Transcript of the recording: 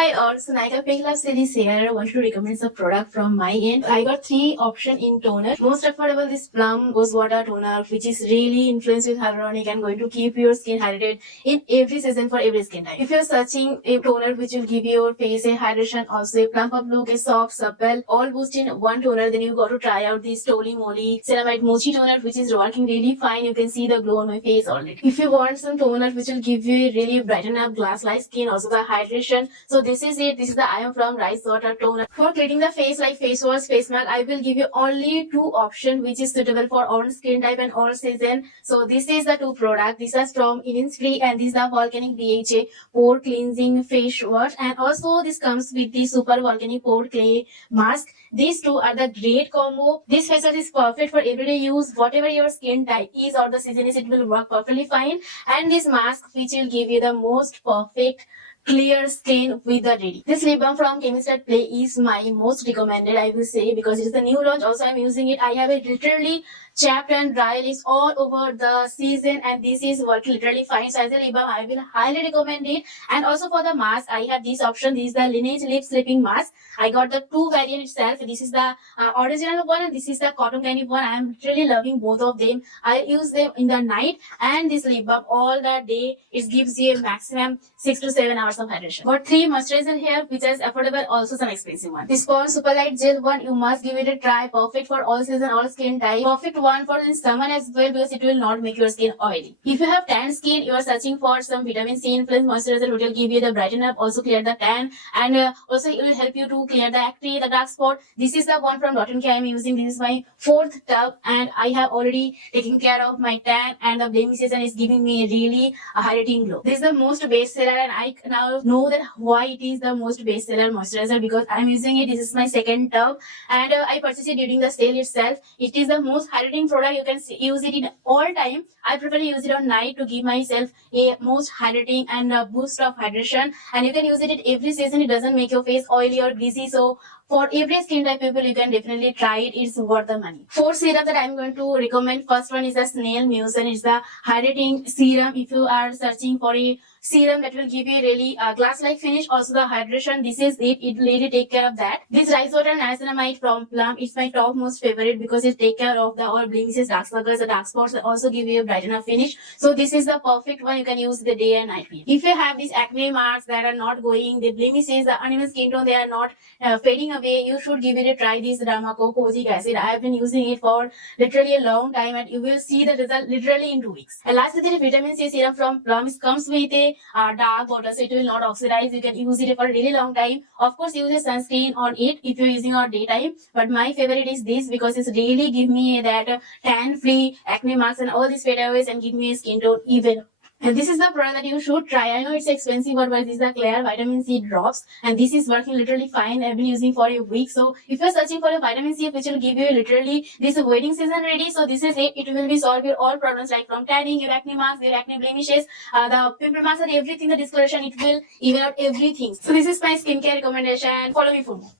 Hi all, so Nykaa Pink Love series here. I want to recommend some product from my end. I got 3 options in toner. Most affordable this Plum Rose Water Toner, which is really influenced with hyaluronic and going to keep your skin hydrated in every season for every skin type. If you're searching a toner which will give your face a hydration, also a plump up look, a soft, supple, all boost in one toner, then you got to try out this Stoly Moly Ceramide Mochi Toner, which is working really fine. You can see the glow on my face already. If you want some toner which will give you a really brighten up glass-like skin, also the hydration, so this is it. This is the I am from Rice Water Toner. For cleaning the face like face wash, face mask, I will give you only 2 options which is suitable for all skin type and all season. So this is the 2 product. This is from Innisfree and this is the Volcanic BHA Pore Cleansing Face Wash, and also this comes with the Super Volcanic Pore Clay Mask. These 2 are the great combo. This face wash is perfect for everyday use. Whatever your skin type is or the season is, it will work perfectly fine. And this mask which will give you the most perfect clear skin with the ready. This lip balm from Chemist at Play is my most recommended, I will say, because it is the new launch. Also, I'm using it. I have it literally chapped and dry lips all over the season, and this is working literally fine. So as a lip balm, I will highly recommend it. And also for the mask, I have this option. This is the Lineage Lip Sleeping Mask. I got the 2 variant itself. This is the original one and this is the cotton candy one. I am literally loving both of them. I use them in the night and this lip balm all the day. It gives you a maximum 6 to 7 hours of hydration. Got 3 moisturizer here, which is affordable, also some expensive one. This Pond's Super Light Gel one, you must give it a try. Perfect for all season, all skin type. Perfect one for the summer as well, because it will not make your skin oily. If you have tan skin, you are searching for some vitamin C influenced moisturizer, which will give you the brighten up, also clear the tan, and also it will help you to clear the acne, the dark spot. This is the one from Dot & K I am using. This is my 4th tub, and I have already taken care of my tan and the blemishes, and it's giving me a really hydrating glow. This is the most best seller, and I now know that why it is the most best seller moisturizer, because I'm using it. This is my 2nd tub, and I purchased it during the sale itself. It is the most hydrating product. You can use it in all time. I prefer to use it on night to give myself a most hydrating and a boost of hydration, and you can use it at every season. It doesn't make your face oily or greasy, so for every skin type people, you can definitely try it. It's worth the money. 4 serum that I'm going to recommend. First one is the Snail Mucin. It's the hydrating serum. If you are searching for a serum that will give you a really glass-like finish, also the hydration, this is it. It will really take care of that. This Rice Water Niacinamide from Plum, it's my top most favorite because it take care of the all blemishes, dark circles, the dark spots, and also give you a bright enough finish. So this is the perfect one. You can use the day and night cream. If you have these acne marks that are not going, the blemishes, the uneven skin tone, they are not fading away, you should give it a try. This Dermaco Kojic Acid, I have been using it for literally a long time, and you will see the result literally in 2 weeks. And last is the vitamin C serum from Plum. It comes with a dark water, so it will not oxidize. You can use it for a really long time. Of course, use a sunscreen on it if you're using on daytime, but my favorite is this because it's really give me that tan free acne marks and all these fade aways and give me a skin tone even. And this is the product that you should try. I know it's expensive, but this is the Clear Vitamin C Drops, and this is working literally fine. I've been using for a week. So if you're searching for a vitamin C which will give you literally this wedding season ready, so this is it. It will be solve your all problems like from tanning, your acne marks, your acne blemishes, the pimple marks, and everything, the discoloration. It will even out everything. So this is my skincare recommendation. Follow me for more.